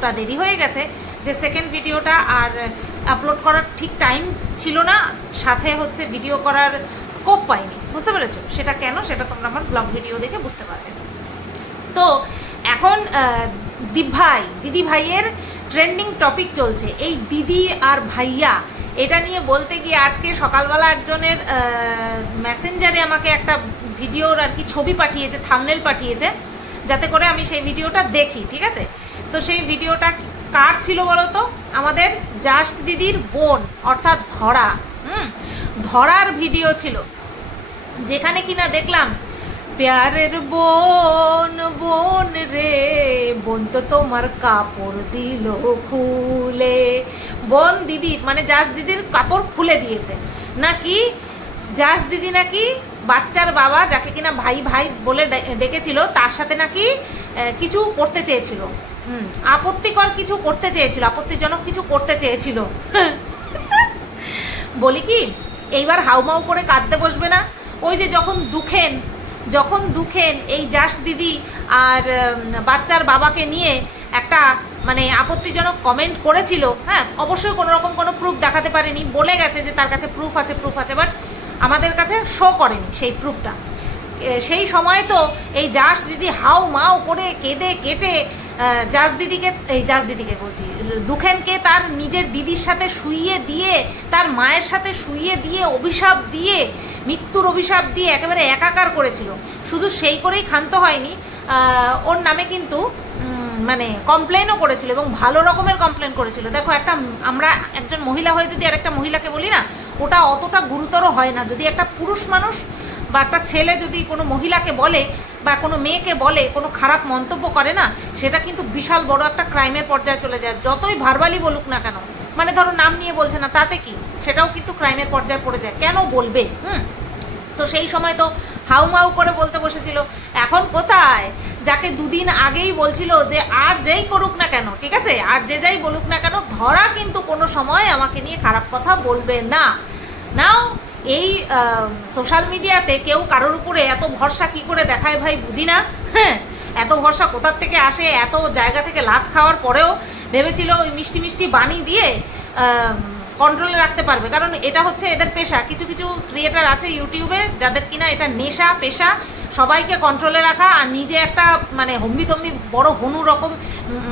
এতটা দেরি হয়ে গেছে যে সেকেন্ড ভিডিওটা আর আপলোড করার ঠিক টাইম ছিল না, সাথে হচ্ছে ভিডিও করার স্কোপ পাইনি। বুঝতে পেরেছ? সেটা কেন? সেটা তোমরা আমার ব্লগ ভিডিও দেখে বুঝতে পারবে। তো এখন দিভাই, দিদি ভাইয়ের ট্রেন্ডিং টপিক চলছে। এই দিদি আর ভাইয়া, এটা নিয়ে বলতে গিয়ে আজকে সকালবেলা একজনের মেসেঞ্জারে আমাকে একটা ভিডিওর আর কি ছবি পাঠিয়েছে থামনেল পাঠিয়েছে, যাতে করে আমি সেই ভিডিওটা দেখি, ঠিক আছে? তো সেই ভিডিওটা কার ছিল বলো তো আমাদের জাস্ট দিদির বোন, অর্থাৎ ধরা। হুম? ধরার ভিডিও ছিল। যেখানে কিনা দেখলাম, প্যারের বোন বোন রে, বোন তো তোমার কাপড় দিল খুলে। বোন দিদির মানে জাস দিদির কাপড় খুলে দিয়েছে। নাকি জাস দিদি নাকি বাচ্চার বাবা যাকে কিনা ভাই ভাই বলে ডেকেছিল, তার সাথে নাকি কিছু করতে চেয়েছিল। আপত্তিকর কিছু করতে চেয়েছিল, আপত্তিজনক কিছু করতে চেয়েছিল। বলি কি, এইবার হাউমাউ করে কাঁদতে বসবে না? ওই যে যখন দুখেন যখন দুখেন, এই জাস্ট দিদি আর বাচ্চার বাবাকে নিয়ে একটা মানে আপত্তিজনক কমেন্ট করেছিল হ্যাঁ অবশ্যই কোনো রকম কোনো প্রুফ দেখাতে পারেনি, বলে গেছে যে তার কাছে প্রুফ আছে প্রুফ আছে বাট আমাদের কাছে শো করেনি সেই প্রুফটা সেই সময় তো এই জাস দিদি হাউ মাউ করে কেঁদে কেটে জাস দিদিকে, এই জাস দিদিকে বলছি, দুখেনকে তার নিজের দিদির সাথে শুইয়ে দিয়ে, তার মায়ের সাথে শুইয়ে দিয়ে, অভিশাপ দিয়ে, মৃত্যুর অভিশাপ দিয়ে একেবারে একাকার করেছিল। শুধু সেই করেই ক্ষান্ত হয়নি ওর নামে কিন্তু মানে কমপ্লেনও করেছিল এবং ভালো রকমের কমপ্লেন করেছিল। দেখো একটা, আমরা একজন মহিলা হয়ে যদি আরেকটা মহিলাকে বলি না, ওটা অতটা গুরুতর হয় না। যদি একটা পুরুষ মানুষ বা একটা ছেলে যদি কোনো মহিলাকে বলে বা কোনো মেয়েকে বলে, কোনো খারাপ মন্তব্য করে না, সেটা কিন্তু বিশাল বড় একটা ক্রাইমের পর্যায়ে চলে যায়। যতই ভারবালি বলুক না কেন মানে ধরো নাম নিয়ে বলছে না, তাতে কি? সেটাও কিন্তু ক্রাইমের পর্যায়ে পড়ে যায়। কেন বলবে? হুম? তো সেই সময় তো হাউমাউ করে বলতে বসেছিল। এখন কোথায়? যাকে দুদিন আগেই বলছিল যে আর যেই করুক না কেন, ঠিক আছে? আর যে যাই বলুক না কেন, ধরা কিন্তু কোনো সময় আমাকে নিয়ে খারাপ কথা বলবে না। নাও এই সোশ্যাল মিডিয়াতে কেউ কারোর উপরে এত ভরসা কি করে দেখায় ভাই বুঝি না? হ্যাঁ এত ভরসা কোথার থেকে আসে? এত জায়গা থেকে লাত খাওয়ার পরেও ভেবেছিল ওই মিষ্টি মিষ্টি বাণী দিয়ে কন্ট্রোলে রাখতে পারবে। কারণ এটা হচ্ছে এদের পেশা। কিছু কিছু ক্রিয়েটার আছে ইউটিউবে যাদের কিনা এটা নেশা, পেশা। সবাইকে কন্ট্রোলে রাখা আর নিজে একটা মানে হম্বি তম্বি বড় হনু রকম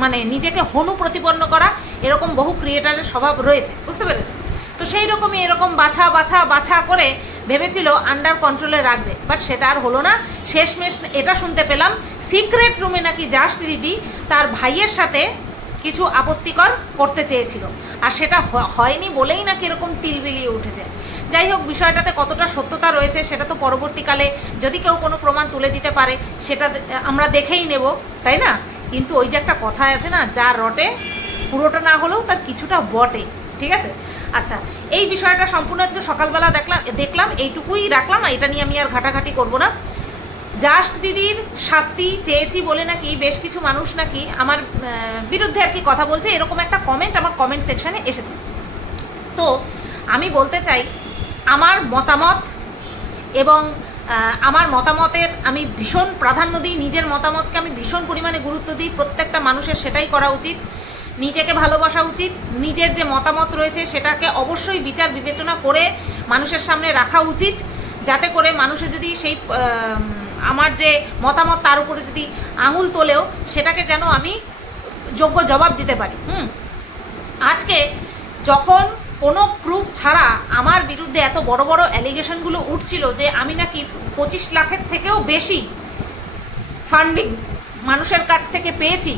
মানে নিজেকে হনু প্রতিপন্ন করা। এরকম বহু ক্রিয়েটারের স্বভাব রয়েছে। বুঝতে পেরেছ? তো সেই রকমই এরকম বাছা বাছা বাছা করে ভেবেছিল আন্ডার কন্ট্রোলে রাখবে। বাট সেটা আর হলো না। শেষমেশ এটা শুনতে পেলাম সিক্রেট রুমে নাকি জাস্ট দিদি তার ভাইয়ের সাথে কিছু আপত্তিকর করতে চেয়েছিল। আর সেটা হয়নি বলেই নাকি এরকম তিলবিলিয়ে উঠেছে। যাই হোক, বিষয়টাতে কতটা সত্যতা রয়েছে সেটা তো পরবর্তীকালে যদি কেউ কোনো প্রমাণ তুলে দিতে পারে, সেটা আমরা দেখেই নেব, তাই না? কিন্তু ওই যে একটা কথা আছে না, যা রটে, পুরোটা না হলেও তার কিছুটা বটে। ঠিক আছে? আচ্ছা এই বিষয়টা সম্পূর্ণ আজকে সকালবেলা দেখলাম দেখলাম, এইটুকুই রাখলাম এটা নিয়ে আমি আর ঘাটাঘাটি করব না। জাস্ট দিদির শাস্তি চেয়েছি বলে নাকি বেশ কিছু মানুষ নাকি আমার বিরুদ্ধে আর কি কথা বলছে, এরকম একটা কমেন্ট আমার কমেন্ট সেকশানে এসেছে। তো আমি বলতে চাই, আমার মতামত এবং আমার মতামতের আমি ভীষণ প্রাধান্য দিই, নিজের মতামতকে আমি ভীষণ পরিমাণে গুরুত্ব দিই, প্রত্যেকটা মানুষের সেটাই করা উচিত। নিজেকে ভালোবাসা উচিত, নিজের যে মতামত রয়েছে সেটাকে অবশ্যই বিচার বিবেচনা করে মানুষের সামনে রাখা উচিত, যাতে করে মানুষে যদি সেই আমার যে মতামত তার উপরে যদি আঙুল তোলেও সেটাকে যেন আমি যোগ্য জবাব দিতে পারি। হুম। আজকে যখন কোনো প্রুফ ছাড়া আমার বিরুদ্ধে এত বড় বড় অ্যালিগেশনগুলো উঠছিল যে আমি নাকি পঁচিশ লাখের থেকেও বেশি ফান্ডিং মানুষের কাছ থেকে পেয়েছি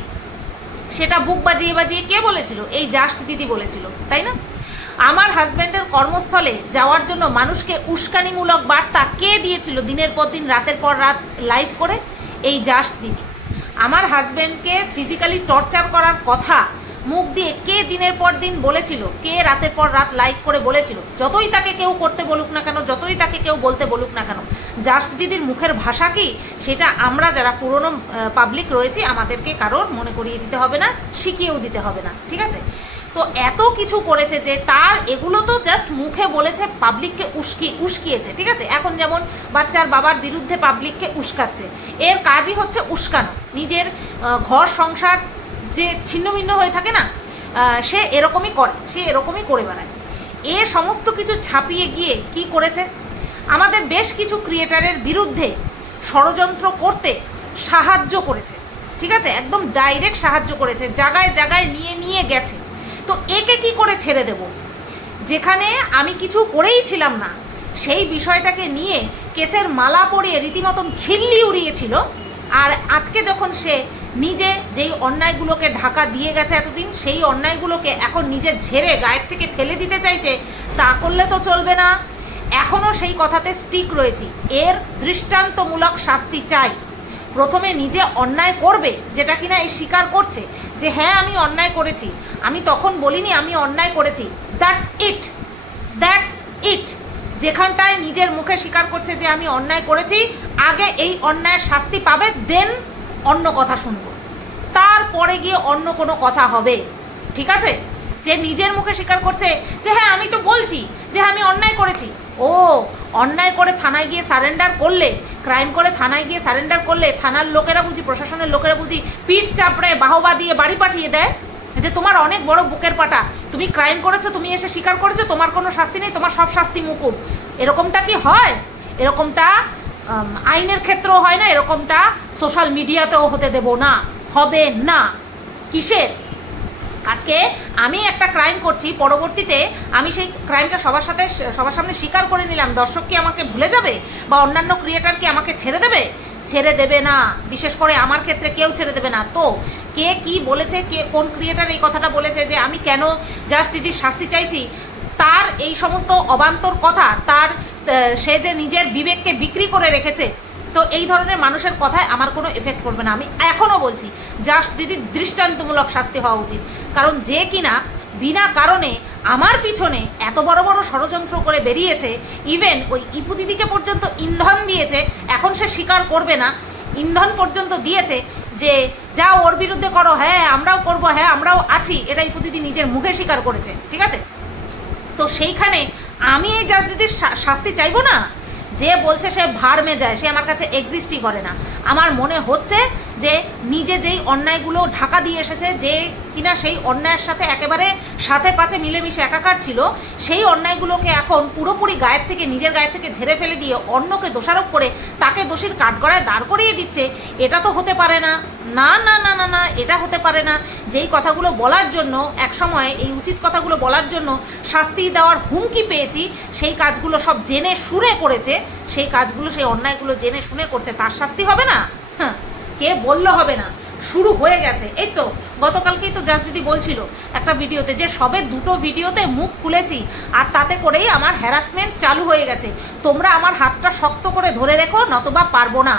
সেটা বুক বাজিয়ে বাজিয়ে কে বলেছিল? এই জাস্ট দিদি বলেছিল, তাই না? আমার হাজব্যান্ডের কর্মস্থলে যাওয়ার জন্য মানুষকে উস্কানিমূলক বার্তা কে দিয়েছিল দিনের পর দিন, রাতের পর রাত লাইভ করে? এই জাস্ট দিদি। আমার হাজব্যান্ডকে ফিজিক্যালি টর্চার করার কথা মুখ দিয়ে কে দিনের পর দিন বলেছিল, কে রাতের পর রাত লাইক করে বলেছিল, যতই তাকে কেউ করতে বলুক না কেন, যতই তাকে কেউ বলতে বলুক না কেন, জাস্ট দিদির মুখের ভাষা কি? সেটা আমরা যারা পুরনো পাবলিক রয়েছি, আমাদেরকে কারোর মনে করিয়ে দিতে হবে না, শিখিয়েও দিতে হবে না, ঠিক আছে? তো এত কিছু করেছে যে তার এগুলো তো জাস্ট মুখে বলেছে পাবলিককে উস্কি, উস্কিয়েছে, ঠিক আছে? এখন যেমন বাচ্চার বাবার বিরুদ্ধে পাবলিককে উস্কাচ্ছে, এর কাজই হচ্ছে উস্কানো, নিজের ঘর, সংসার যে ছিন্নভিন্ন হয়ে থাকে না সে এরকমই করে, সে এরকমই করে বেড়ায়। এ সমস্ত কিছু ছাপিয়ে গিয়ে কি করেছে? আমাদের বেশ কিছু ক্রিয়েটারের বিরুদ্ধে ষড়যন্ত্র করতে সাহায্য করেছে, ঠিক আছে? একদম ডাইরেক্ট সাহায্য করেছে, জায়গায় জায়গায় নিয়ে নিয়ে গেছে। তো একে কি করে ছেড়ে দেব? যেখানে আমি কিছু করেই ছিলাম না, সেই বিষয়টাকে নিয়ে কেসের মালা পরিয়ে রীতিমতন খিল্লি উড়িয়েছিল। আর আজকে যখন সে নিজে যেই অন্যায়গুলোকে ঢাকা দিয়ে গেছে এতদিন, সেই অন্যায়গুলোকে এখন নিজে ঝেড়ে গায়ের থেকে ফেলে দিতে চাইছে, তা করলে তো চলবে না। এখনও সেই কথাতে স্টিক রয়েছি। এর দৃষ্টান্তমূলক শাস্তি চাই। প্রথমে নিজে অন্যায় করবে, যেটা কিনা এই স্বীকার করছে যে হ্যাঁ আমি অন্যায় করেছি। আমি তখন বলিনি আমি অন্যায় করেছি। দ্যাটস ইট দ্যাটস ইট যেখানটায় নিজের মুখে স্বীকার করছে যে, আমি অন্যায় করেছি, আগে এই অন্যায়ের শাস্তি পাবে দেন অন্য কথা শুনব। তারপরে গিয়ে অন্য কোনো কথা হবে। ঠিক আছে? যে নিজের মুখে স্বীকার করছে যে হ্যাঁ আমি তো বলছি যে হ্যাঁ, আমি অন্যায় করেছি। ও অন্যায় করে থানায় গিয়ে সারেন্ডার করলে ক্রাইম করে থানায় গিয়ে সারেন্ডার করলে থানার লোকেরা বুঝি প্রশাসনের লোকেরা বুঝি পিঠ চাপড়ে বাহবা দিয়ে বাড়ি পাঠিয়ে দেয়? যে তোমার অনেক বড় বুকের পাটা। তুমি ক্রাইম করেছ তুমি এসে স্বীকার করেছ তোমার কোনো শাস্তি নেই তোমার সব শাস্তি মুকুব। এরকমটা কি হয়? এরকমটা আইনের ক্ষেত্রেও হয় না এরকমটা, সোশ্যাল মিডিয়াতেও হতে দেব না, হবে না। কিসের? আজকে আমি একটা ক্রাইম করছি, পরবর্তীতে আমি সেই ক্রাইমটা সবার সাথে, সবার সামনে স্বীকার করে নিলাম, দর্শক কি আমাকে ভুলে যাবে? বা অন্যান্য ক্রিয়েটার কি আমাকে ছেড়ে দেবে? ছেড়ে দেবে না, বিশেষ করে আমার ক্ষেত্রে কেউ ছেড়ে দেবে না। তো, কে কি বলেছে, কে কোন ক্রিয়েটার এই কথাটা বলেছে যে আমি কেন জাস্ট দিদির শাস্তি চাইছি, তার এই সমস্ত অবান্তর কথা, তার সে যে নিজের বিবেককে বিক্রি করে রেখেছে, তো এই ধরনের মানুষের কথায় আমার কোনো এফেক্ট করবে না। আমি এখনও বলছি জাস্ট দিদির দৃষ্টান্তমূলক শাস্তি হওয়া উচিত। কারণ যে কিনা বিনা কারণে আমার পিছনে এত বড় বড় ষড়যন্ত্র করে বেরিয়েছে ইভেন ওই ইপু দিদিকে পর্যন্ত ইন্ধন দিয়েছে, এখন সে স্বীকার করবে না। ইন্ধন পর্যন্ত দিয়েছে যে, যা ওর বিরুদ্ধে করো হ্যাঁ আমরাও করব হ্যাঁ আমরাও আছি। এটা ইপু দিদি নিজের মুখে স্বীকার করেছে, ঠিক আছে? তো সেইখানে আমি এই জাজদিদির শাস্তি চাইব না? যে বলছে সে ভাড়মে যায় সে আমার কাছে এক্সিস্টই করে না। আমার মনে হচ্ছে যে নিজে যেই অন্যায়গুলো ঢাকা দিয়ে এসেছে, যে কিনা সেই অন্যায়ের সাথে একেবারে সাথে পাচে মিলেমিশে একাকার ছিল, সেই অন্যায়গুলোকে এখন পুরোপুরি গায়ের থেকে, নিজের গায়ের থেকে ঝেড়ে ফেলে দিয়ে অন্যকে দোষারোপ করে তাকে দোষীর কাঠগড়ায় দাঁড় করিয়ে দিচ্ছে, এটা তো হতে পারে না। না না না না না, এটা হতে পারে না। যেই কথাগুলো বলার জন্য, এক সময় এই উচিত কথাগুলো বলার জন্য শাস্তি দেওয়ার হুমকি পেয়েছি, সেই কাজগুলো সব জেনে শুনে করেছে, সেই কাজগুলো, সেই অন্যায়গুলো জেনে শুনে করছে, তার শাস্তি হবে না? হ্যাঁ। কে বললে হবে না? শুরু হয়ে গেছে। এই তো, গতকালকেই তো জাস দিদি বলছিল একটা ভিডিওতে যে সবে দুটো ভিডিওতে মুখ খুলেছি, আর তাতে করেই আমার হ্যারাসমেন্ট চালু হয়ে গেছে। তোমরা আমার হাতটা শক্ত করে ধরে রেখো, নতবা পারব না।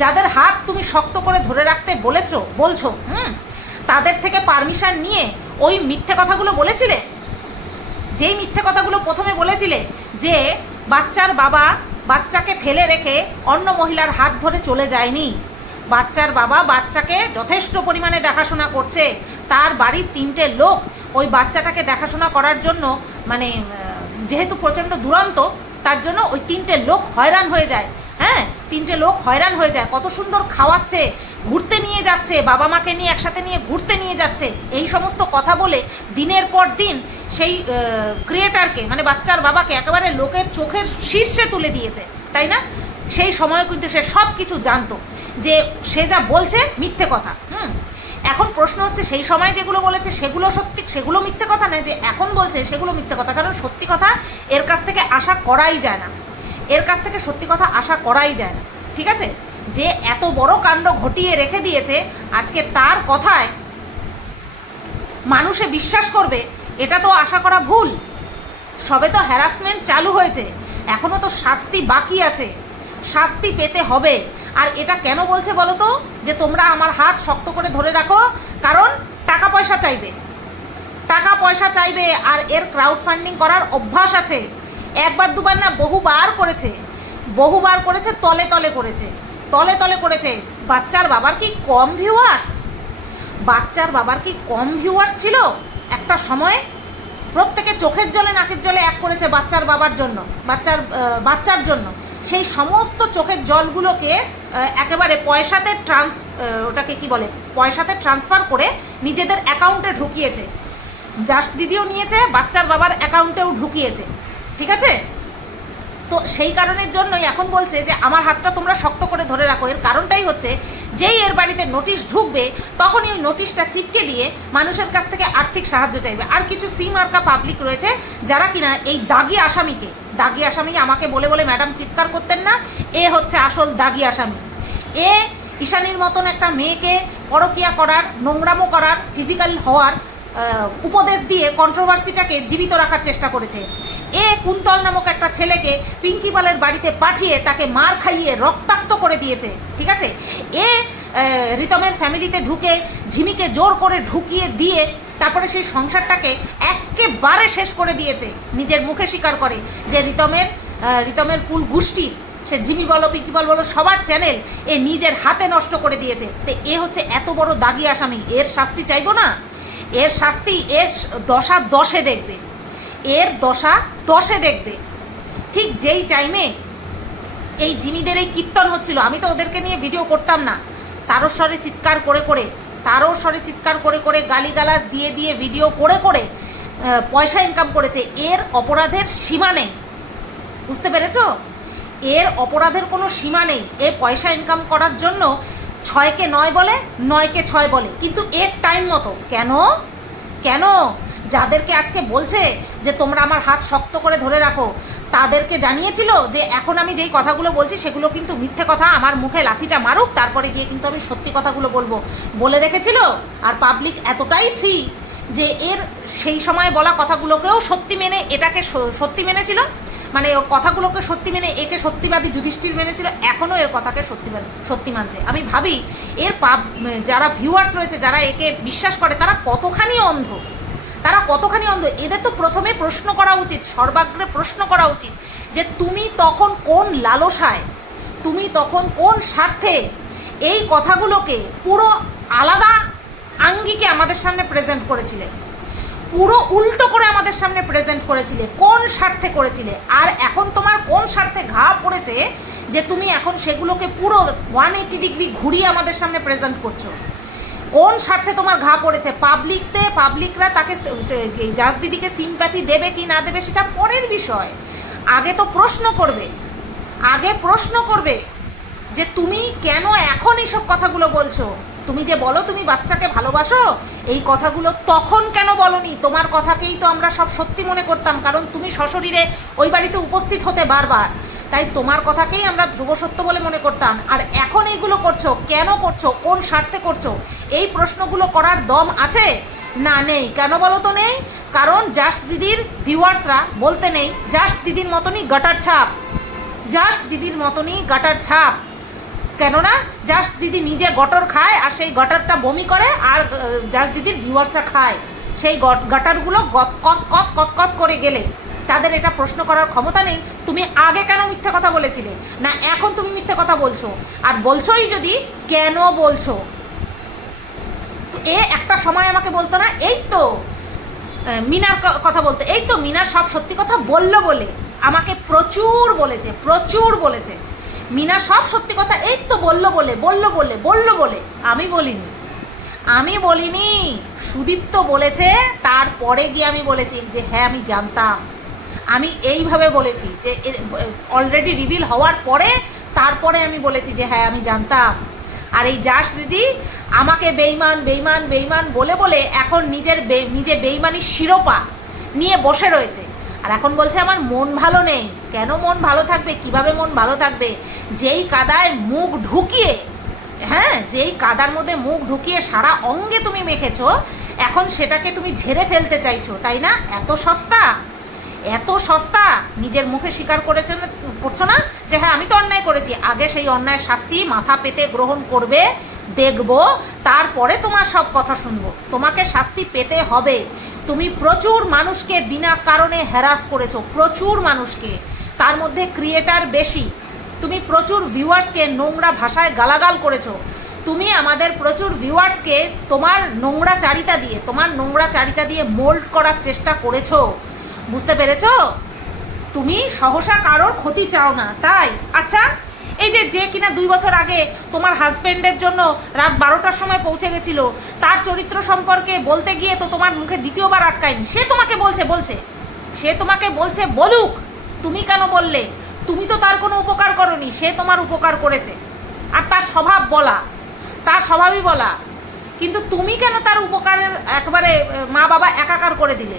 যাদের হাত তুমি শক্ত করে ধরে রাখতে বলেছ, বলছো, হুম? তাদের থেকে পারমিশন নিয়ে ওই মিথ্যে কথাগুলো বলেছিলে? যেই মিথ্যে কথাগুলো প্রথমে বলেছিলে যে বাচ্চার বাবা বাচ্চাকে ফেলে রেখে অন্য মহিলার হাত ধরে চলে যায়নি। বাচ্চার বাবা বাচ্চাকে যথেষ্ট পরিমাণে দেখাশোনা করছে। তার বাড়ির তিনটে লোক ওই বাচ্চাটাকে দেখাশোনা করার জন্য মানে যেহেতু প্রচণ্ড দুরন্ত, তার জন্য ওই তিনটে লোক হয়রান হয়ে যায়। হ্যাঁ তিনটে লোক হয়রান হয়ে যায়। কত সুন্দর খাওয়াচ্ছে, ঘুরতে নিয়ে যাচ্ছে, বাবা মাকে নিয়ে একসাথে নিয়ে ঘুরতে নিয়ে যাচ্ছে। এই সমস্ত কথা বলে দিনের পর দিন সেই ক্রিয়েটারকে মানে বাচ্চার বাবাকে একেবারে লোকের চোখের শীর্ষে তুলে দিয়েছে। তাই না? সেই সময় কিন্তু সে সব কিছু জানতো। যে সে যা বলছে মিথ্যে কথা, হুম? এখন প্রশ্ন হচ্ছে সেই সময় যেগুলো বলেছে সেগুলো সত্যি, সেগুলো মিথ্যে কথা নয় যে এখন বলছে সেগুলো মিথ্যে কথা, কারণ সত্যি কথা এর কাছ থেকে আশা করাই যায় না। এর কাছ থেকে সত্যি কথা আশা করাই যায় না, ঠিক আছে? যে এত বড় কাণ্ড ঘটিয়ে রেখে দিয়েছে, আজকে তার কথায় মানুষে বিশ্বাস করবে, এটা তো আশা করা ভুল। সবে তো হ্যারাসমেন্ট চালু হয়েছে এখনও তো শাস্তি বাকি আছে। শাস্তি পেতে হবে। আর এটা কেন বলছে বলো তো? যে তোমরা আমার হাত শক্ত করে ধরে রাখো, কারণ টাকা পয়সা চাইবে। টাকা পয়সা চাইবে আর এর ক্রাউড ফান্ডিং করার অভ্যাস আছে। একবার দুবার না বহুবার করেছে। বহুবার করেছে, তলে তলে করেছে। তলে তলে করেছে। বাচ্চার বাবার কি কম ভিউয়ার্স বাচ্চার বাবার কি কম ভিউয়ার্স ছিল? একটা সময়ে প্রত্যেকে চোখের জলে, নাকের জলে এক করেছে বাচ্চার বাবার জন্য, বাচ্চার বাচ্চার জন্য। সেই সমস্ত চোখের জলগুলোকে একেবারে পয়সাতে ট্রান্স ওটাকে কি বলে? পয়সাতে ট্রান্সফার করে নিজেদের অ্যাকাউন্টে ঢুকিয়েছে। জাস্ট দিদিও নিয়েছে, বাচ্চার বাবার অ্যাকাউন্টেও ঢুকিয়েছে। ঠিক আছে? তো সেই কারণের জন্যই এখন বলছে যে, আমার হাতটা তোমরা শক্ত করে ধরে রাখো। এর কারণটাই হচ্ছে, যেই এর বাড়িতে নোটিশ ঢুকবে, তখনই ওই নোটিশটা চিপকে দিয়ে মানুষের কাছ থেকে আর্থিক সাহায্য চাইবে। আর কিছু সিম আরকা পাবলিক রয়েছে, যারা কিনা এই দাগি আসামিকে, দাগি আসামি আমাকে বলে বলে ম্যাডাম চিৎকার করতেন না, এ হচ্ছে আসল দাগি আসামি। এ ঈশানীর মতন একটা মেয়েকে পরকিয়া করার, নোংরামো করার ফিজিক্যাল হওয়ার উপদেশ দিয়ে কন্ট্রোভার্সিটাকে জীবিত রাখার চেষ্টা করেছে। এ কুন্তল নামক একটা ছেলেকে পিঙ্কি পালের বাড়িতে পাঠিয়ে তাকে মার খাইয়ে রক্তাক্ত করে দিয়েছে, ঠিক আছে? এ রিতমের ফ্যামিলিতে ঢুকে ঝিমিকে জোর করে ঢুকিয়ে দিয়ে তারপরে সেই সংসারটাকে একেবারে শেষ করে দিয়েছে, নিজের মুখে স্বীকার করে যে রিতমের রিতমের কুল গোষ্ঠীর সে জিমি বলো, পিঙ্কি বল বলো, সবার চ্যানেল এ নিজের হাতে নষ্ট করে দিয়েছে। তো এ হচ্ছে এত বড় দাগি আসামি, এর শাস্তি চাইব না? এর শাস্তি এর দশা দশে দেখবে। এর দশা দশে দেখবে। ঠিক যেই টাইমে এই জিমিদের এই কীর্তন হচ্ছিল, আমি তো ওদেরকে নিয়ে ভিডিও করতাম না। তারও স্বরে চিৎকার করে করে, তারও স্বরে চিৎকার করে করে গালিগালাজ দিয়ে দিয়ে ভিডিও করে করে পয়সা ইনকাম করেছে। এর অপরাধের সীমা নেই। বুঝতে পেরেছ? এর অপরাধের কোনো সীমা নেই। এ পয়সা ইনকাম করার জন্য ছয়কে নয় বলে, নয়কে ছয় বলে। কিন্তু এর টাইম মতো। কেন? কেন? যাদেরকে আজকে বলছে যে তোমরা আমার হাত শক্ত করে ধরে রাখো, তাদেরকে জানিয়েছিল যে এখন আমি যেই কথাগুলো বলছি সেগুলো কিন্তু মিথ্যে কথা, আমার মুখে লাথিটা মারুক, তারপরে গিয়ে কিন্তু আমি সত্যি কথাগুলো বলব। বলে রেখেছিল আর পাবলিক এতটাই সি যে এর সেই সময় বলা কথাগুলোকেও সত্যি মেনে, এটাকে সত্যি মেনেছিল। মানে কথাগুলোকে সত্যি মেনে, একে সত্যিবাদী যুধিষ্ঠির মেনেছিল এখনও এর কথাকে সত্যি সত্যি মানছে। আমি ভাবি, এর পাব, যারা ভিউয়ার্স রয়েছে, যারা একে বিশ্বাস করে, তারা কতখানি অন্ধ? তারা কতখানি অন্ধ? এদের তো প্রথমে প্রশ্ন করা উচিত, সর্বাগ্রে প্রশ্ন করা উচিত যে তুমি তখন কোন লালসায়, তুমি তখন কোন স্বার্থে এই কথাগুলোকে পুরো আলাদা আঙ্গিকে আমাদের সামনে প্রেজেন্ট করেছিলে। পুরো উল্টো করে আমাদের সামনে প্রেজেন্ট করেছিলে। কোন স্বার্থে করেছিলে? আর এখন তোমার কোন স্বার্থে ঘা পড়েছে যে তুমি এখন সেগুলোকে পুরো ওয়ান এইটি ডিগ্রি ঘুরিয়ে আমাদের সামনে প্রেজেন্ট করছ? কোন স্বার্থে তোমার ঘা পড়েছে? পাবলিকতে পাবলিকরা তাকে জাজ দিদিকে সিম্প্যাথি দেবে কি না দেবে সেটা পরের বিষয়। আগে তো প্রশ্ন করবে। আগে প্রশ্ন করবে যে তুমি কেন এখন এইসব কথাগুলো বলছো? তুমি যে বলো তুমি বাচ্চাকে ভালোবাসো, এই কথাগুলো তখন কেন বলনি? তোমার কথাকেই তো আমরা সব সত্যি মনে করতাম, কারণ তুমি সশরীরে ওই বাড়িতে উপস্থিত হতে বারবার। তাই তোমার কথাকেই আমরা ধ্রুব সত্য বলে মনে করতাম। আর এখন এইগুলো করছ, কেন করছ, কোন স্বার্থে করছ? এই প্রশ্নগুলো করার দম আছে? না, নেই। কেন বলো তো নেই? কারণ জাস্ট দিদির ভিউয়ার্সরা বলতে নেই জাস্ট দিদির মতনই গাটার ছাপ। জাস্ট দিদির মতনই গাটার ছাপ। কেননা জাস্ট দিদি নিজে গটর খায় আর সেই গটারটা বমি করে আর জাস্ট দিদির ভিউয়ার্সরা খায়। সেই গট- গটারগুলো গত কত কত কত কত করে গেলে? তাদের এটা প্রশ্ন করার ক্ষমতা নেই। তুমি আগে কেন মিথ্যে কথা বলেছিলে? না, এখন তুমি মিথ্যে কথা বলছো। আর বলছোই যদি, কেন বলছো? এ একটা সময় আমাকে বলতো না, এই তো মিনার কথা বলতো। এই তো মিনার সব সত্যি কথা বলল বলে আমাকে প্রচুর বলেছে প্রচুর বলেছে। মিনা সব সত্যি কথা এই তো বলল বলে, বলল বলে, বলল বলে। আমি বলিনি। আমি বলিনি সুদীপ্ত বলেছে, তারপরে গিয়ে আমি বলেছি যে হ্যাঁ আমি জানতাম। আমি এইভাবে বলেছি যে অলরেডি রিভিল হওয়ার পরে তারপরে আমি বলেছি যে হ্যাঁ আমি জানতাম। আর এই জাস্ট দিদি আমাকে বেইমান বেইমান বেইমান বলে বলে এখন নিজের নিজে বেইমানির শিরোপা নিয়ে বসে রয়েছে। আর এখন বলছে আমার মন ভালো নেই। কেন মন ভালো থাকবে? কীভাবে মন ভালো থাকবে? যেই কাদায় মুখ ঢুকিয়ে হ্যাঁ যেই কাদার মধ্যে মুখ ঢুকিয়ে সারা অঙ্গে তুমি মেখেছো, এখন সেটাকে তুমি ঝেড়ে ফেলতে চাইছো, তাই না? এত সস্তা? এত সস্তা? নিজের মুখে স্বীকার করেছ করছ না? যে হ্যাঁ আমি তো অন্যায় করেছি। আগে সেই অন্যায়ের শাস্তি মাথা পেতে গ্রহণ করবে, দেখব, তারপরে তোমার সব কথা শুনব। তোমাকে শাস্তি পেতে হবে। তুমি প্রচুর মানুষকে বিনা কারণে হ্যারাস করেছ, প্রচুর মানুষকে। তার মধ্যে ক্রিয়েটার বেশি। তুমি প্রচুর ভিউয়ার্সকে নোংরা ভাষায় গালাগাল করেছ। তুমি আমাদের প্রচুর ভিউয়ার্সকে তোমার নোংরা চারিতা দিয়ে, তোমার নোংরা চারিতা দিয়ে মোল্ড করার চেষ্টা করেছ। বুঝতে পেরেছ? তুমি সহসা কারোর ক্ষতি চাও না, তাই? আচ্ছা এই যে যে কিনা দুই বছর আগে তোমার হাজব্যান্ডের জন্য রাত বারোটার সময় পৌঁছে গেছিল, তার চরিত্র সম্পর্কে বলতে গিয়ে তো তোমার মুখে দ্বিতীয়বার আটকায়নি। সে তোমাকে বলছে বলছে। সে তোমাকে বলছে, বলুক, তুমি কেন বললে? তুমি তো তার কোনো উপকার করনি, সে তোমার উপকার করেছে। আর তার স্বভাব বলা, তার স্বভাবই বলা। কিন্তু তুমি কেন তার উপকারের একবারে মা বাবা একাকার করে দিলে?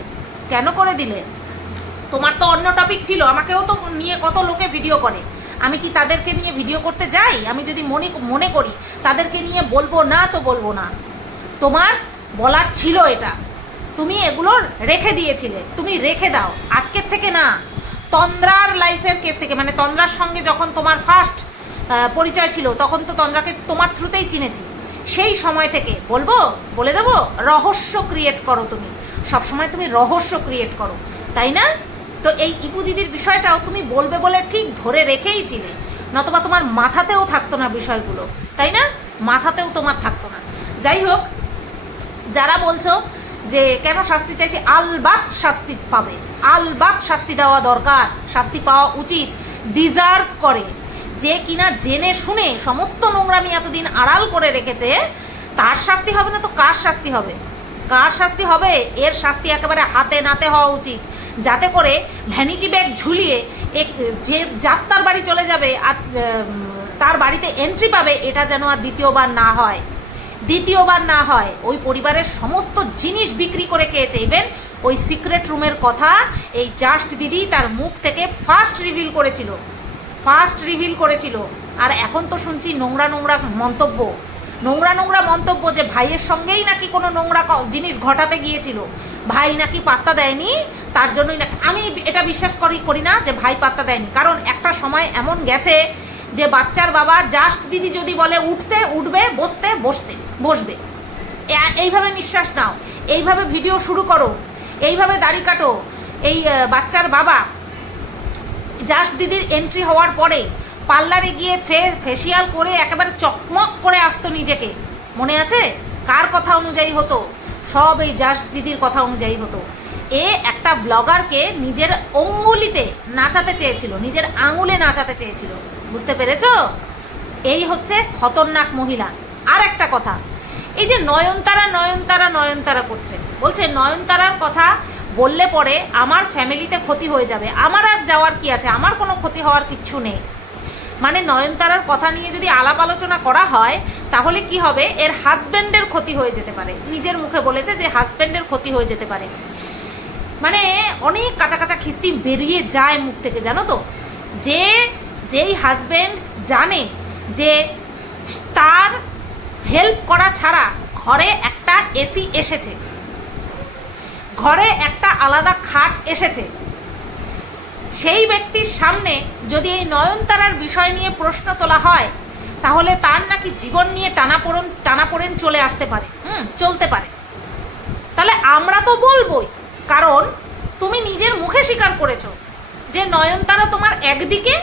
কেন করে দিলে? তোমার তো অন্য টপিক ছিল, আমাকেও তো নিয়ে কত লোকে ভিডিও করে। আমি কি তাদেরকে নিয়ে ভিডিও করতে যাই? আমি যদি মনে মনে করি তাদেরকে নিয়ে বলব না, তো বলব না। তোমার বলার ছিল এটা। তুমি এগুলো রেখে দিয়েছিলে। তুমি রেখে দাও। আজকের থেকে না, তন্দ্রার লাইফের কেস থেকে মানে তন্দ্রার সঙ্গে যখন তোমার ফার্স্ট পরিচয় ছিল, তখন তো তন্দ্রাকে তোমার থ্রুতেই চিনেছি। সেই সময় থেকে বলব, বলে দেবো, রহস্য ক্রিয়েট করো তুমি। সবসময় তুমি রহস্য ক্রিয়েট করো। তাই না? তো এই ইপু দিদির বিষয়টাও তুমি বলবে বলে ঠিক ধরে রেখেই ছিলে নতবা তোমার মাথাতেও থাকতো না বিষয়গুলো, তাই না? মাথাতেও তোমার থাকতো না। যাই হোক, যারা বলছো যে কেন শাস্তি চাইছে, আলবাত শাস্তি পাবে। আলবাত শাস্তি দেওয়া দরকার, শাস্তি পাওয়া উচিত। ডিজার্ভ করে। যে কিনা জেনে শুনে সমস্ত নোংরামি এতদিন আড়াল করে রেখেছে, তার শাস্তি হবে না তো কার শাস্তি হবে? কার শাস্তি হবে? এর শাস্তি একেবারে হাতে নাতে হওয়া উচিত। যাতে করে ভ্যানিটি ব্যাগ ঝুলিয়ে এক, যে যাত্রার বাড়ি চলে যাবে আর তার বাড়িতে এন্ট্রি পাবে, এটা যেন আর দ্বিতীয়বার না হয়। দ্বিতীয়বার না হয়, ওই পরিবারের সমস্ত জিনিস বিক্রি করে খেয়েছে। ইভেন ওই সিক্রেট রুমের কথা এই জাস্ট দিদি তার মুখ থেকে ফার্স্ট রিভিল করেছিল। ফার্স্ট রিভিল করেছিল। আর এখন তো শুনছি নোংরা নোংরা মন্তব্য। নোংরা নোংরা মন্তব্য যে ভাইয়ের সঙ্গেই নাকি কোনো নোংরা জিনিস ঘটাতে গিয়েছিল। ভাই নাকি পাত্তা দেয়নি? তার জন্যই নাকি আমি এটা বিশ্বাস করি করি না যে ভাই পাত্তা দেয়নি। কারণ একটা সময় এমন গেছে যে বাচ্চার বাবা জাস্ট দিদি যদি বলে উঠতে, উঠবে, বসতে বসতে, বসবে। এইভাবে নিঃশ্বাস নাও। এইভাবে ভিডিও শুরু করো। এইভাবে দাড়ি কাটো। এই বাচ্চার বাবা জাস্ট দিদির এন্ট্রি হওয়ার পরে পার্লারে গিয়ে ফে ফেসিয়াল করে একেবারে চকমক করে আসতো নিজেকে। মনে আছে? কার কথা অনুযায়ী হতো? সব এই জাস্ট দিদির কথা অনুযায়ী হতো। এ একটা ব্লগারকে নিজের অঙ্গুলিতে নাচাতে চেয়েছিল, নিজের আঙুলে নাচাতে চেয়েছিল। বুঝতে পেরেছ? এই হচ্ছে খতরনাক মহিলা। আর একটা কথা, এই যে নয়নতারা নয়নতারা নয়নতারা করছে। বলছে, নয়নতারার কথা বললে পরে আমার ফ্যামিলিতে ক্ষতি হয়ে যাবে। আমার আর যাওয়ার কি আছে? আমার কোনো ক্ষতি হওয়ার কিচ্ছু নেই। মানে নয়নতারার কথা নিয়ে যদি আলাপ আলোচনা করা হয়, তাহলে কি হবে? এর হাজব্যান্ডের ক্ষতি হয়ে যেতে পারে। নিজের মুখে বলেছে যে হাজব্যান্ডের ক্ষতি হয়ে যেতে পারে। মানে অনেক কাঁচা কাঁচা খিস্তি বেরিয়ে যায় মুখ থেকে, জানো তো? যে যেই হাজব্যান্ড জানে যে তার হেল্প করা ছাড়া ঘরে একটা এসি এসেছে। ঘরে একটা আলাদা খাট এসেছে। সেই ব্যক্তির সামনে যদি এই নয়নতারার বিষয় নিয়ে প্রশ্ন তোলা হয়, তাহলে তার নাকি জীবন নিয়ে টানাপোড়ন, টানাপোড়েন চলে আসতে পারে। হুম, চলতে পারে। তাহলে আমরা তো বলবই, কারণ তুমি নিজের মুখে স্বীকার করেছ যে নয়নতারা তোমার একদিকে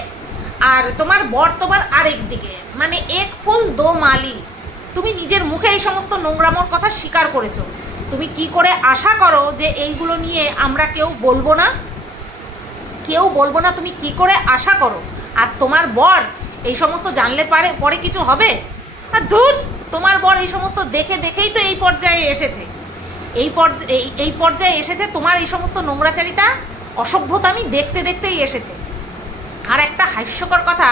আর তোমার বর তোমার আরেক দিকে। মানে এক ফুল দো মালি তুমি নিজের মুখে এই সমস্ত নোংরামোর কথা স্বীকার করেছ। তুমি কি করে আশা করো যে এইগুলো নিয়ে আমরা কেউ বলব না? কেউ বলব না তুমি কি করে আশা করো। আর তোমার বর এই সমস্ত জানলে পারে পরে কিছু হবে? আর ধুর, তোমার বর এই সমস্ত দেখে দেখেই তো এই পর্যায়ে এসেছে। এই পর্যায়ে এই পর্যায়ে এসেছে তোমার এই সমস্ত নোংরাচারিতা অসভ্যতামি দেখতে দেখতেই এসেছে। আর একটা হাস্যকর কথা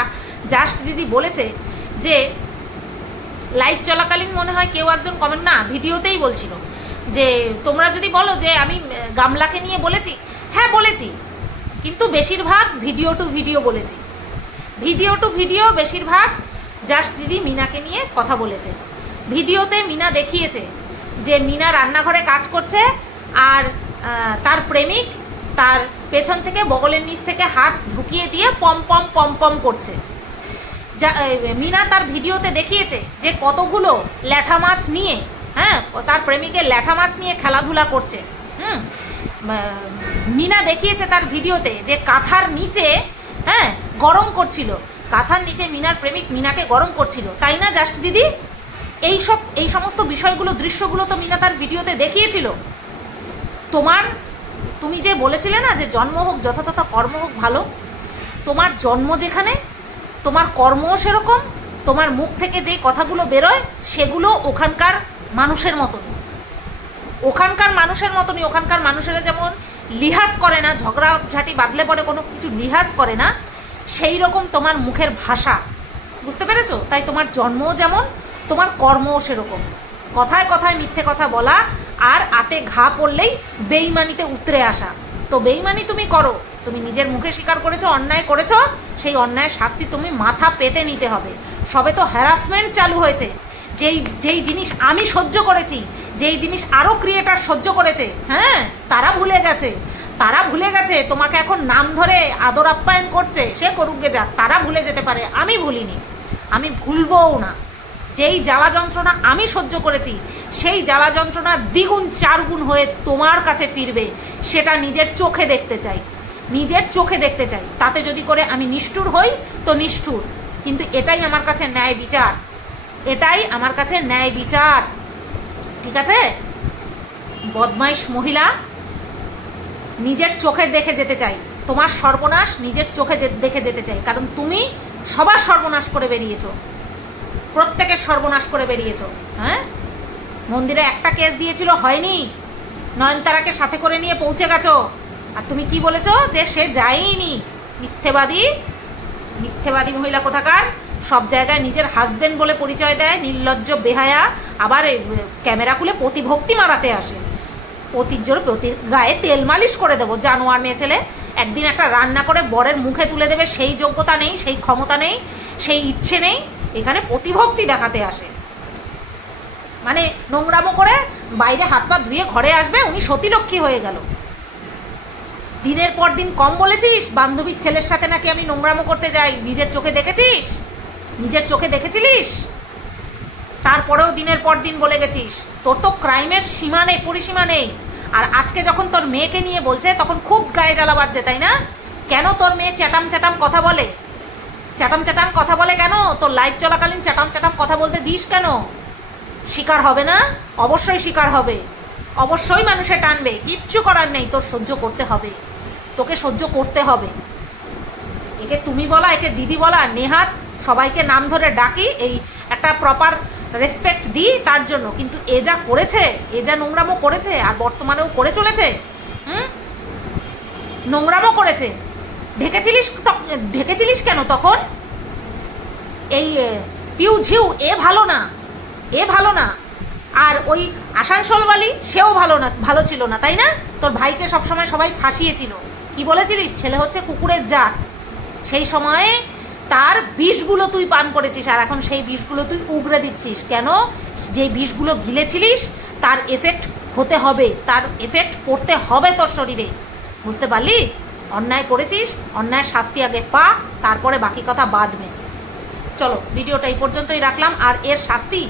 জাস্ট দিদি বলেছে যে লাইভ চলাকালীন মনে হয় কেউ একজন কমেন্ট না, ভিডিওতেই বলছিল যে, তোমরা যদি বলো যে, আমি গামলাকে নিয়ে বলেছি? হ্যাঁ বলেছি। কিন্তু বেশিরভাগ ভিডিও টু ভিডিও বলেছি। ভিডিও টু ভিডিও বেশিরভাগ জাস্ট দিদি মিনাকে নিয়ে কথা বলেছে। ভিডিওতে মিনা দেখিয়েছে যে মিনা রান্নাঘরে কাজ করছে আর তার প্রেমিক তার পেছন থেকে বগলের নিচ থেকে হাত ঢুকিয়ে দিয়ে পম পম পম পম করছে। যা মিনা তার ভিডিওতে দেখিয়েছে যে কতগুলো ল্যাঠা মাছ নিয়ে হ্যাঁ তার প্রেমিকের ল্যাঠা মাছ নিয়ে খেলাধুলা করছে। হুম মিনা দেখিয়েছে তার ভিডিওতে যে কাঁথার নিচে হ্যাঁ গরম করছিল। কাঁথার নিচে মিনার প্রেমিক মিনাকে গরম করছিল। তাই না, জাস্ট দিদি? এই সব, এই সমস্ত বিষয়গুলো, দৃশ্যগুলো তো মিনা তার ভিডিওতে দেখিয়েছিল। তোমার, তুমি যে বলেছিলে না যে জন্ম হোক যথাযথ কর্ম হোক ভালো, তোমার জন্ম যেখানে, তোমার কর্মও সেরকম, তোমার মুখ থেকে যেই কথাগুলো বেরোয়, সেগুলো ওখানকার মানুষের মতনই। ওখানকার মানুষের মতনই, ওখানকার মানুষেরা যেমন লিহাজ করে না, ঝগড়াঝাটি বাদলে পরে কোনো কিছু লিহাজ করে না, সেই রকম তোমার মুখের ভাষা। বুঝতে পেরেছ? তাই তোমার জন্মও যেমন, তোমার কর্মও সেরকম। কথায় কথায় মিথ্যে কথা বলা আর আতে ঘা পড়লেই বেইমানিতে উতরে আসা। তো বেইমানি তুমি করো। তুমি নিজের মুখে স্বীকার করেছ, অন্যায় করেছ, সেই অন্যায়ের শাস্তি তুমি মাথা পেতে নিতে হবে। সবে তো হ্যারাসমেন্ট চালু হয়েছে। যেই যেই জিনিস আমি সহ্য করেছি, যেই জিনিস আরও ক্রিয়েটার সহ্য করেছে হ্যাঁ তারা ভুলে গেছে। তারা ভুলে গেছে, তোমাকে এখন নাম ধরে আদর আপ্যায়ন করছে, সে করুক গে যাক তারা ভুলে যেতে পারে, আমি ভুলিনি। আমি ভুলবও না। যেই জ্বালা যন্ত্রণা আমি সহ্য করেছি, সেই জ্বালা যন্ত্রণা দ্বিগুণ, চারগুণ হয়ে তোমার কাছে ফিরবে, সেটা নিজের চোখে দেখতে চাই। নিজের চোখে দেখতে চাই। তাতে যদি করে আমি নিষ্ঠুর হই, তো নিষ্ঠুর। কিন্তু এটাই আমার কাছে ন্যায় বিচার। এটাই আমার কাছে ন্যায় বিচার। ঠিক আছে? বদমাইশ মহিলা, নিজের চোখে দেখে যেতে চাই। তোমার সর্বনাশ নিজের চোখে দেখে যেতে চাই। কারণ তুমি সবার সর্বনাশ করে বেরিয়েছো। প্রত্যেকের সর্বনাশ করে বেরিয়েছো। হ্যাঁ? মন্দিরে একটা কেস দিয়েছিল, হয়নি। নয়নতারাকে সাথে করে নিয়ে পৌঁছে গেছো। আর তুমি কি বলেছ? যে সে যায়নি মিথ্যেবাদী মিথ্যেবাদী মহিলা কোথাকার? সব জায়গায় নিজের হাজবেন্ড বলে পরিচয় দেয়, নির্লজ্জ, বেহায়া, আবার ক্যামেরা খুলে প্রতিভক্তি মারাতে আসে। পতির জোর পতির গায়ে তেল মালিশ করে দেবো, জানোয়ার মেয়ে ছেলে। একদিন একটা রান্না করে বরের মুখে তুলে দেবে, সেই যোগ্যতা নেই, সেই ক্ষমতা নেই, সেই ইচ্ছে নেই, এখানে প্রতিভক্তি দেখাতে আসে। মানে নোংরামো করে বাইরে হাত পা ধুয়ে ঘরে আসবে, উনি সতীলক্ষ্মী হয়ে গেল। দিনের পর দিন কম বলেছিস, বান্ধবীর ছেলের সাথে নাকি আমি নোংরামো করতে যাই, নিজের চোখে দেখেছিস? নিজের চোখে দেখেছিলিস? তারপরেও দিনের পর দিন বলে গেছিস। তোর তো ক্রাইমের সীমা নেই, পরিসীমা নেই। আর আজকে যখন তোর মেয়েকে নিয়ে বলছে, তখন খুব গায়ে জ্বালা বাজছে, তাই না? কেন তোর মেয়ে চ্যাটাম চ্যাটাম কথা বলে? চ্যাটাম চ্যাটাম কথা বলে কেন? তোর লাইফ চলাকালীন চ্যাটাম চ্যাটাম কথা বলতে দিস কেন? শিকার হবে না? অবশ্যই শিকার হবে। অবশ্যই মানুষে টানবে। কিচ্ছু করার নেই, তোর সহ্য করতে হবে। তোকে সহ্য করতে হবে। একে তুমি বলা, একে দিদি বলা, নেহাত সবাইকে নাম ধরে ডাকি, এই একটা প্রপার রেসপেক্ট দিই তার জন্য। কিন্তু এ যা করেছে, এ যা নোংরামো করেছে, আর বর্তমানেও করে চলেছে, হুম? নোংরামো করেছে। ঢেকেছিলিস ঢেকেছিলিস কেন তখন? এই পিউ ঝিউ, এ ভালো না, এ ভালো না। আর ওই আসানসোলওয়ালি, সেও ভালো না, ভালো ছিল না, তাই না? তোর ভাইকে সবসময় সবাই ফাঁসিয়েছিল। কি বলেছিলিস? ছেলে হচ্ছে কুকুরের জাত। সেই সময়ে তার বিষগুলো তুই পান করেছিস, আর এখন সেই বিষগুলো তুই উগড়ে দিচ্ছিস। কেন? যেই বিষগুলো গিলেছিলিস, তার এফেক্ট হতে হবে, তার এফেক্ট পড়তে হবে তোর শরীরে। বুঝতে পারলি? অন্যায় করেছিস অন্যায় শাস্তি আগে পা, তারপরে বাকি কথা বাদবে চলো, ভিডিওটা এই পর্যন্তই রাখলাম, আর এর শাস্তি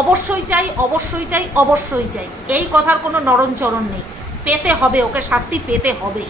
অবশ্যই চাই অবশ্যই চাই অবশ্যই চাই। এই কথার কোনো নরম চরণ নেই। পেতে হবে ওকে, শাস্তি পেতে হবে।